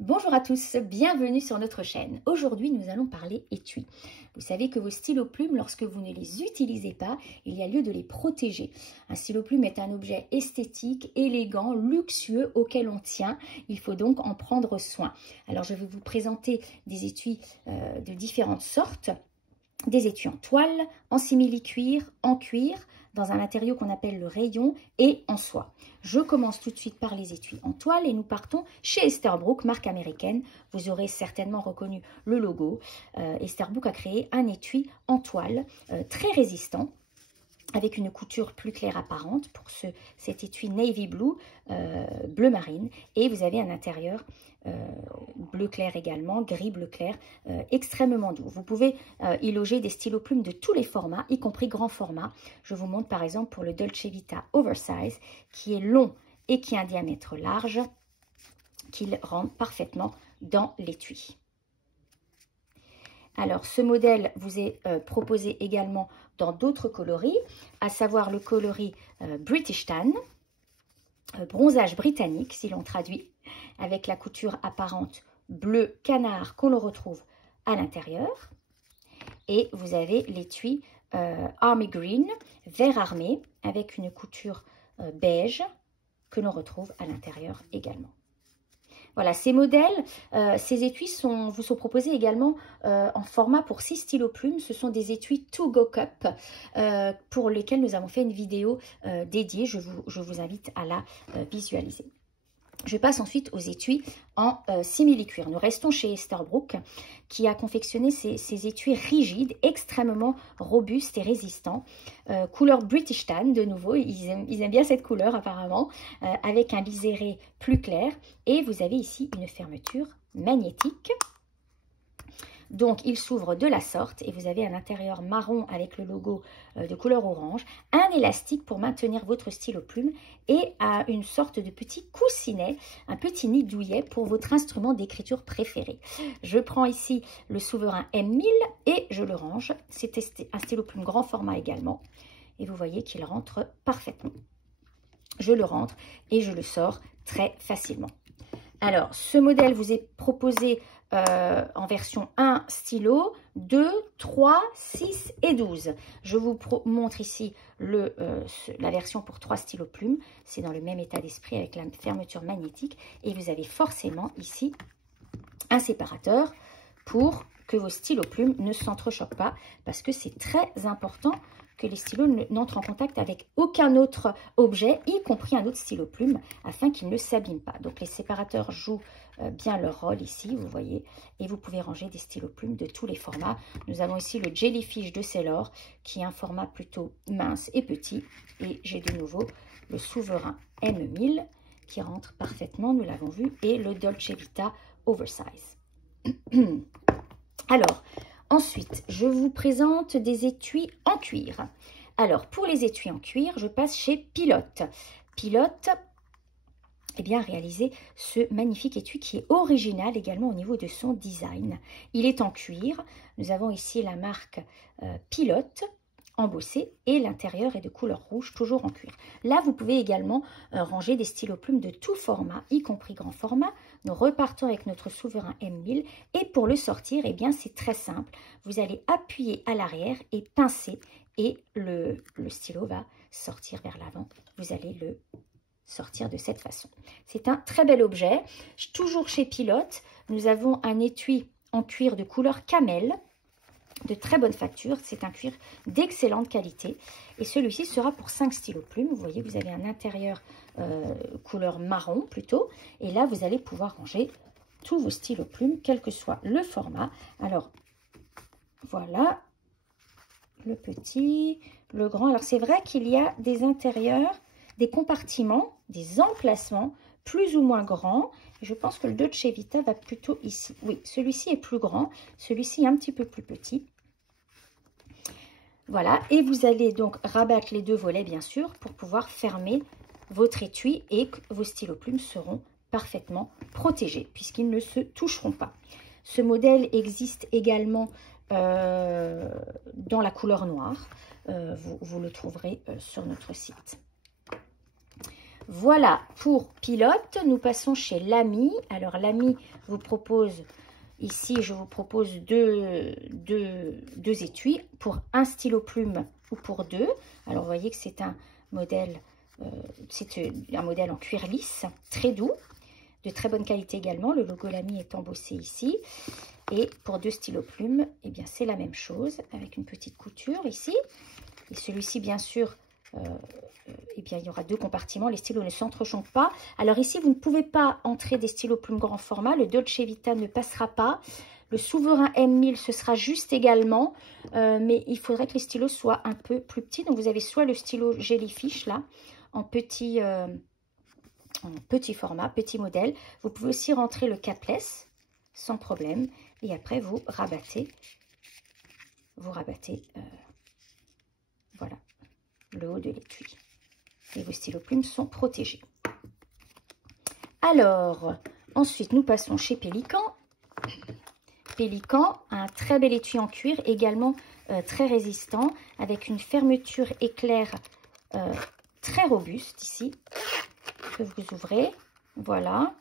Bonjour à tous, bienvenue sur notre chaîne. Aujourd'hui, nous allons parler étui. Vous savez que vos stylos plumes, lorsque vous ne les utilisez pas, il y a lieu de les protéger. Un stylo plume est un objet esthétique, élégant, luxueux auquel on tient. Il faut donc en prendre soin. Alors, je vais vous présenter des étuis de différentes sortes. Des étuis en toile, en simili-cuir, en cuir, dans un matériau qu'on appelle le rayon et en soie. Je commence tout de suite par les étuis en toile et nous partons chez Esterbrook, marque américaine. Vous aurez certainement reconnu le logo. Esterbrook a créé un étui en toile très résistant, avec une couture plus claire apparente pour cet étui navy blue, bleu marine. Et vous avez un intérieur bleu clair également, gris bleu clair, extrêmement doux. Vous pouvez y loger des stylos plumes de tous les formats, y compris grand format. Je vous montre par exemple pour le Dolce Vita Oversize, qui est long et qui a un diamètre large, qu'il rentre parfaitement dans l'étui. Alors, ce modèle vous est proposé également dans d'autres coloris, à savoir le coloris British Tan, bronzage britannique, si l'on traduit, avec la couture apparente bleu canard qu'on le retrouve à l'intérieur. Et vous avez l'étui Army Green, vert armé, avec une couture beige que l'on retrouve à l'intérieur également. Voilà, ces modèles, ces étuis vous sont proposés également en format pour 6 stylos plumes. Ce sont des étuis To Go Cup pour lesquels nous avons fait une vidéo dédiée. Je vous invite à la visualiser. Je passe ensuite aux étuis en simili-cuir. Nous restons chez Esterbrook qui a confectionné ces étuis rigides, extrêmement robustes et résistants. Couleur British Tan, de nouveau, ils aiment bien cette couleur apparemment, avec un liséré plus clair. Et vous avez ici une fermeture magnétique. Donc, il s'ouvre de la sorte et vous avez un intérieur marron avec le logo de couleur orange, un élastique pour maintenir votre stylo plume et une sorte de petit coussinet, un petit nid douillet pour votre instrument d'écriture préféré. Je prends ici le souverain M1000 et je le range. C'est un stylo plume grand format également et vous voyez qu'il rentre parfaitement. Je le rentre et je le sors très facilement. Alors, ce modèle vous est proposé en version 1 stylo, 2, 3, 6 et 12. Je vous montre ici la version pour 3 stylos plumes. C'est dans le même état d'esprit avec la fermeture magnétique. Et vous avez forcément ici un séparateur pour que vos stylos plumes ne s'entrechoquent pas parce que c'est très important que les stylos n'entrent en contact avec aucun autre objet, y compris un autre stylo plume, afin qu'ils ne s'abîment pas. Donc les séparateurs jouent bien leur rôle ici, vous voyez, et vous pouvez ranger des stylos plumes de tous les formats. Nous avons ici le Jellyfish de Sailor, qui est un format plutôt mince et petit, et j'ai de nouveau le souverain M1000, qui rentre parfaitement, nous l'avons vu, et le Dolce Vita Oversize. Alors, ensuite, je vous présente des étuis en cuir. Alors, pour les étuis en cuir, je passe chez Pilote. Pilote, eh bien, a réalisé ce magnifique étui qui est original également au niveau de son design. Il est en cuir. Nous avons ici la marque Pilote embossée et l'intérieur est de couleur rouge, toujours en cuir. Là, vous pouvez également ranger des stylos plumes de tout format, y compris grand format. Nous repartons avec notre souverain M1000 et pour le sortir, eh bien, c'est très simple. Vous allez appuyer à l'arrière et pincer et le stylo va sortir vers l'avant. Vous allez le sortir de cette façon. C'est un très bel objet. Toujours chez Pilote, nous avons un étui en cuir de couleur camel, de très bonne facture, c'est un cuir d'excellente qualité et celui-ci sera pour 5 stylos plumes. Vous voyez, vous avez un intérieur couleur marron plutôt et là vous allez pouvoir ranger tous vos stylos plumes quel que soit le format. Alors voilà le petit, le grand. Alors c'est vrai qu'il y a des intérieurs, des compartiments, des emplacements plus ou moins grands. Je pense que le Dolce Vita va plutôt ici. Oui, celui-ci est plus grand, celui-ci un petit peu plus petit. Voilà, et vous allez donc rabattre les deux volets, bien sûr, pour pouvoir fermer votre étui et que vos stylos plumes seront parfaitement protégés, puisqu'ils ne se toucheront pas. Ce modèle existe également dans la couleur noire. Vous le trouverez sur notre site. Voilà pour Pilote. Nous passons chez Lamy. Alors Lamy vous propose, ici je vous propose deux étuis pour un stylo plume ou pour deux. Alors vous voyez que c'est un modèle, en cuir lisse, très doux, de très bonne qualité également. Le logo Lamy est embossé ici. Et pour deux stylos plumes, eh bien c'est la même chose avec une petite couture ici. Et celui-ci, bien sûr, eh bien, il y aura deux compartiments. Les stylos ne s'entrechoquent pas. Alors ici, vous ne pouvez pas entrer des stylos plumes grand format. Le Dolce Vita ne passera pas. Le Souverain M1000, ce sera juste également. Mais il faudrait que les stylos soient un peu plus petits. Donc, vous avez soit le stylo Jellyfish, là, en petit format, petit modèle. Vous pouvez aussi rentrer le capless, sans problème. Et après, vous rabattez. Voilà, le haut de l'étui. Et vos stylos plumes sont protégés. Alors, ensuite, nous passons chez Pélican. Pélican, un très bel étui en cuir, également très résistant, avec une fermeture éclair très robuste ici, que vous ouvrez. Voilà.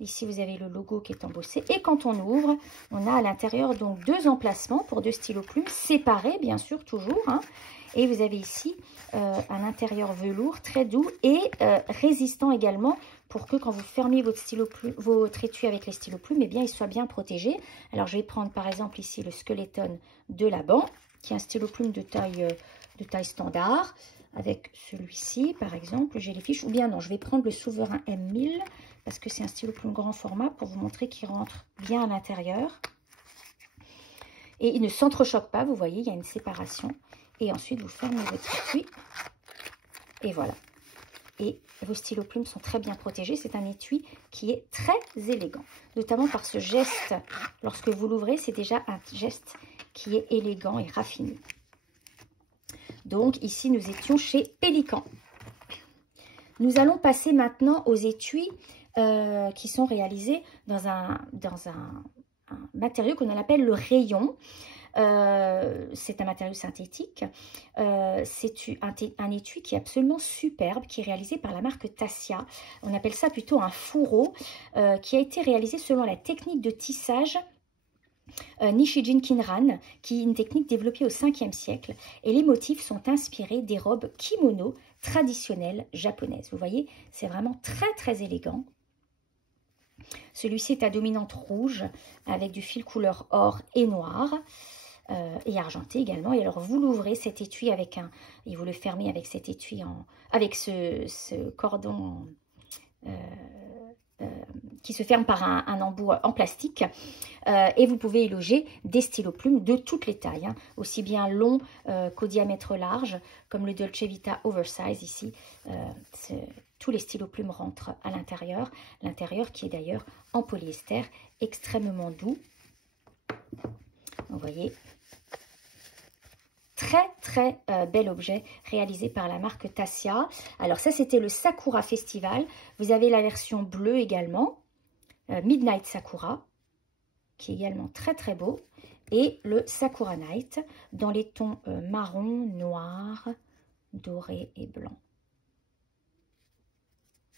Ici, vous avez le logo qui est embossé. Et quand on ouvre, on a à l'intérieur donc deux emplacements pour deux stylos plumes, séparés, bien sûr, toujours. Hein. Et vous avez ici un intérieur velours très doux et résistant également pour que quand vous fermiez votre étui avec les stylos plumes, eh bien, il soit bien protégé. Alors, je vais prendre par exemple ici le Skeleton de Laban, qui est un stylo plume de taille standard, avec celui-ci, par exemple, le Jellyfish. Ou bien non, je vais prendre le Souverain M1000 parce que c'est un stylo plume grand format pour vous montrer qu'il rentre bien à l'intérieur. Et il ne s'entrechoque pas, vous voyez, il y a une séparation. Et ensuite, vous fermez votre étui. Et voilà. Et vos stylos plumes sont très bien protégés. C'est un étui qui est très élégant. Notamment par ce geste. Lorsque vous l'ouvrez, c'est déjà un geste qui est élégant et raffiné. Donc, ici, nous étions chez Pélican. Nous allons passer maintenant aux étuis qui sont réalisés dans un matériau qu'on appelle le rayon. C'est un matériau synthétique. C'est un étui qui est absolument superbe, qui est réalisé par la marque Tassia. On appelle ça plutôt un fourreau, qui a été réalisé selon la technique de tissage Nishijin Kinran, qui est une technique développée au 5e siècle. Et les motifs sont inspirés des robes kimono traditionnelles japonaises. Vous voyez, c'est vraiment très très élégant. Celui-ci est à dominante rouge avec du fil couleur or et noir. Et argenté également. Et alors vous l'ouvrez cet étui avec et vous le fermez avec cet étui avec ce cordon qui se ferme par un embout en plastique. Et vous pouvez y loger des stylos plumes de toutes les tailles, hein, aussi bien long qu'au diamètre large, comme le Dolce Vita Oversize ici. Tous les stylos plumes rentrent à l'intérieur. L'intérieur qui est d'ailleurs en polyester, extrêmement doux. Vous voyez, très très bel objet réalisé par la marque Tassia. Alors ça, c'était le Sakura Festival. Vous avez la version bleue également, Midnight Sakura, qui est également très très beau. Et le Sakura Night dans les tons marron, noir, doré et blanc.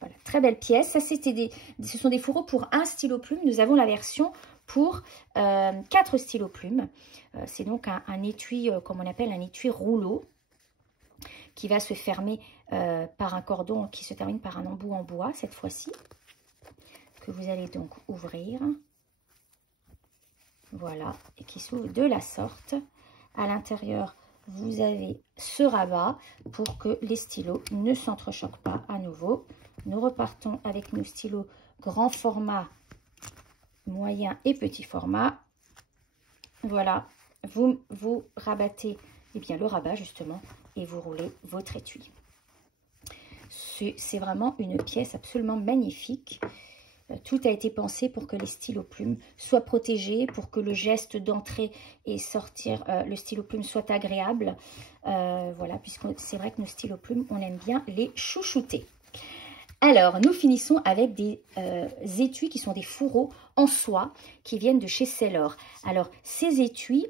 Voilà, très belle pièce. Ça, ce sont des fourreaux pour un stylo plume. Nous avons la version pour 4 stylos plumes. C'est donc un étui, comme on appelle un étui rouleau, qui va se fermer par un cordon qui se termine par un embout en bois, cette fois-ci, que vous allez donc ouvrir. Voilà, et qui s'ouvre de la sorte. À l'intérieur, vous avez ce rabat pour que les stylos ne s'entrechoquent pas à nouveau. Nous repartons avec nos stylos grand format, moyen et petit format. Voilà, vous rabattez le rabat justement et vous roulez votre étui. C'est vraiment une pièce absolument magnifique. Tout a été pensé pour que les stylos plumes soient protégés, pour que le geste d'entrer et sortir le stylo plume soit agréable. Voilà, puisque c'est vrai que nos stylos plumes, on aime bien les chouchouter. Alors, nous finissons avec des étuis qui sont des fourreaux en soie qui viennent de chez Sailor. Alors, ces étuis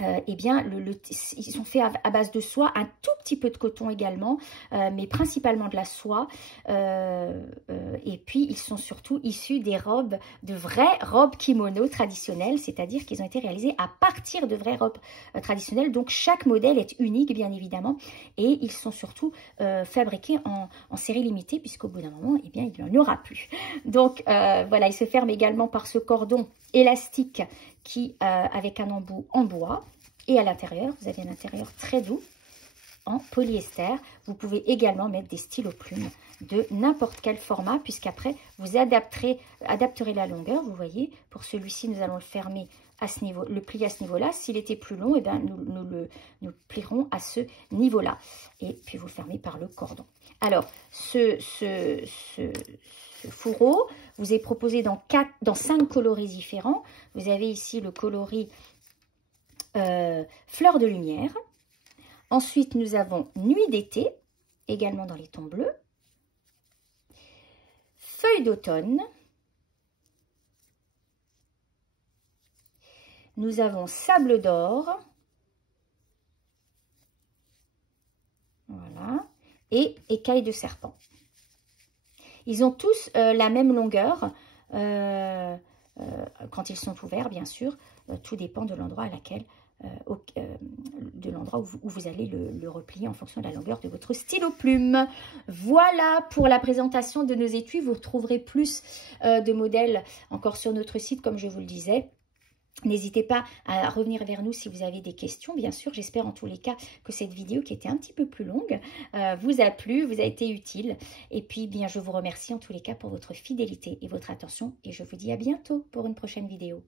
eh bien, ils sont faits à base de soie, un tout petit peu de coton également, mais principalement de la soie. Et puis, ils sont surtout issus des robes, de vraies robes kimono traditionnelles, c'est-à-dire qu'ils ont été réalisés à partir de vraies robes traditionnelles. Donc, chaque modèle est unique, bien évidemment, et ils sont surtout fabriqués en série limitée, puisqu'au bout d'un moment, eh bien, il n'y en aura plus. Donc, voilà, ils se ferment également par ce cordon élastique qui, avec un embout en bois. Et à l'intérieur, vous avez un intérieur très doux en polyester. Vous pouvez également mettre des stylos plumes de n'importe quel format, puisqu'après, vous adapterez la longueur. Vous voyez, pour celui-ci, nous allons le fermer à ce niveau, le plier à ce niveau-là. S'il était plus long, eh bien, nous plierons à ce niveau-là. Et puis, vous le fermez par le cordon. Alors, ce fourreau vous est proposé dans 5 coloris différents. Vous avez ici le coloris fleur de lumière. Ensuite, nous avons nuit d'été, également dans les tons bleus. Feuille d'automne. Nous avons sable d'or. Voilà. Et écailles de serpent. Ils ont tous la même longueur quand ils sont ouverts, bien sûr. Tout dépend de l'endroit où vous allez le replier en fonction de la longueur de votre stylo plume. Voilà pour la présentation de nos étuis. Vous retrouverez plus de modèles encore sur notre site, comme je vous le disais. N'hésitez pas à revenir vers nous si vous avez des questions. Bien sûr, j'espère en tous les cas que cette vidéo qui était un petit peu plus longue vous a plu, vous a été utile. Et puis, bien, je vous remercie en tous les cas pour votre fidélité et votre attention. Et je vous dis à bientôt pour une prochaine vidéo.